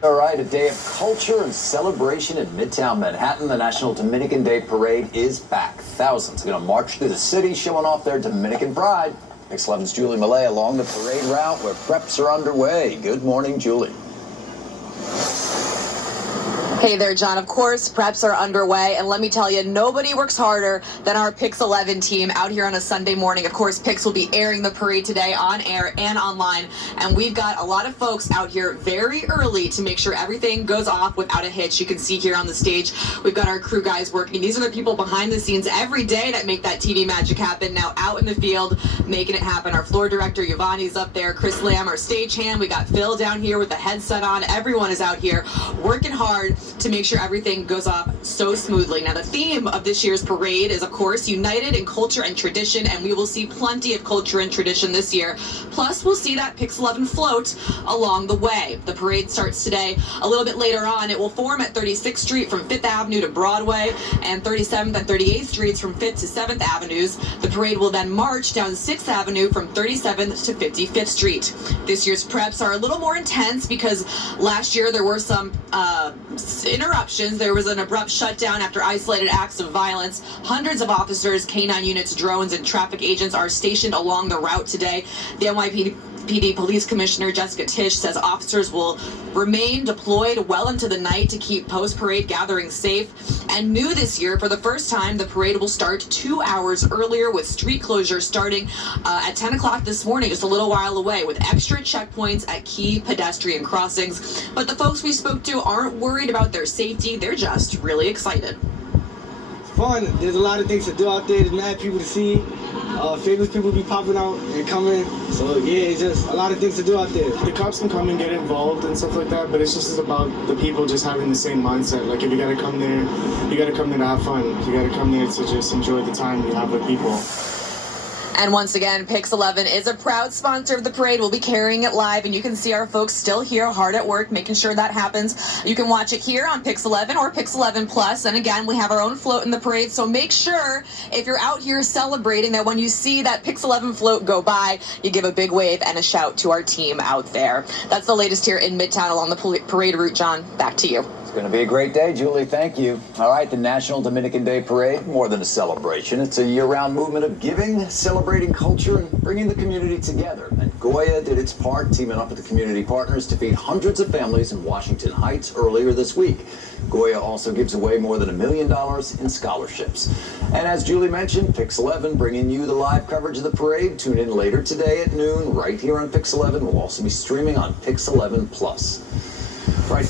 All right, a day of culture and celebration in Midtown Manhattan. The National Dominican Day Parade is back. Thousands are going to march through the city showing off their Dominican pride. Pix 11's Julie Millet along the parade route where preps are underway. Good morning, Julie. Hey there, John. Of course, preps are underway, and let me tell you, nobody works harder than our Pix 11 team out here on a Sunday morning. Of course, Pix will be airing the parade today on air and online, and we've got a lot of folks out here very early to make sure everything goes off without a hitch. You can see here on the stage, we've got our crew guys working. These are the people behind the scenes every day that make that TV magic happen. Now out in the field, making it happen. Our floor director, Yvonne's up there. Chris Lamb, our stagehand. We got Phil down here with the headset on. Everyone is out here working hard to make sure everything goes off so smoothly. Now, the theme of this year's parade is, of course, united in culture and tradition, and we will see plenty of culture and tradition this year. Plus, we'll see that Pix 11 float along the way. The parade starts today. A little bit later on, it will form at 36th Street from 5th Avenue to Broadway, and 37th and 38th Streets from 5th to 7th Avenues. The parade will then march down 6th Avenue from 37th to 55th Street. This year's preps are a little more intense because last year there were some interruptions. There was an abrupt shutdown after isolated acts of violence. Hundreds of officers, K-9 units, drones, and traffic agents are stationed along the route today. The NYPD Police Commissioner Jessica Tisch says officers will remain deployed well into the night to keep post-parade gatherings safe. And new this year, for the first time, the parade will start 2 hours earlier with street closures starting at 10 o'clock this morning, just a little while away, with extra checkpoints at key pedestrian crossings. But the folks we spoke to aren't worried about their safety. They're just really excited. Fun. There's a lot of things to do out there. There's mad people to see. Famous people be popping out and coming. So yeah, it's just a lot of things to do out there. The cops can come and get involved and stuff like that, but it's just about the people just having the same mindset. Like if you gotta come there, you gotta come there to have fun. You gotta come there to just enjoy the time you have with people. And once again, Pix 11 is a proud sponsor of the parade. We'll be carrying it live, and you can see our folks still here hard at work making sure that happens. You can watch it here on Pix 11 or Pix 11 Plus. And again, we have our own float in the parade, so make sure if you're out here celebrating that when you see that Pix 11 float go by, you give a big wave and a shout to our team out there. That's the latest here in Midtown along the parade route. John, back to you. It's going to be a great day, Julie. Thank you. All right, the National Dominican Day Parade, more than a celebration. It's a year-round movement of giving, celebrating culture, and bringing the community together. And Goya did its part, teaming up with the community partners to feed hundreds of families in Washington Heights earlier this week. Goya also gives away more than $1 million in scholarships. And as Julie mentioned, Pix 11 bringing you the live coverage of the parade. Tune in later today at noon right here on Pix 11. We'll also be streaming on Pix 11 Plus. Right.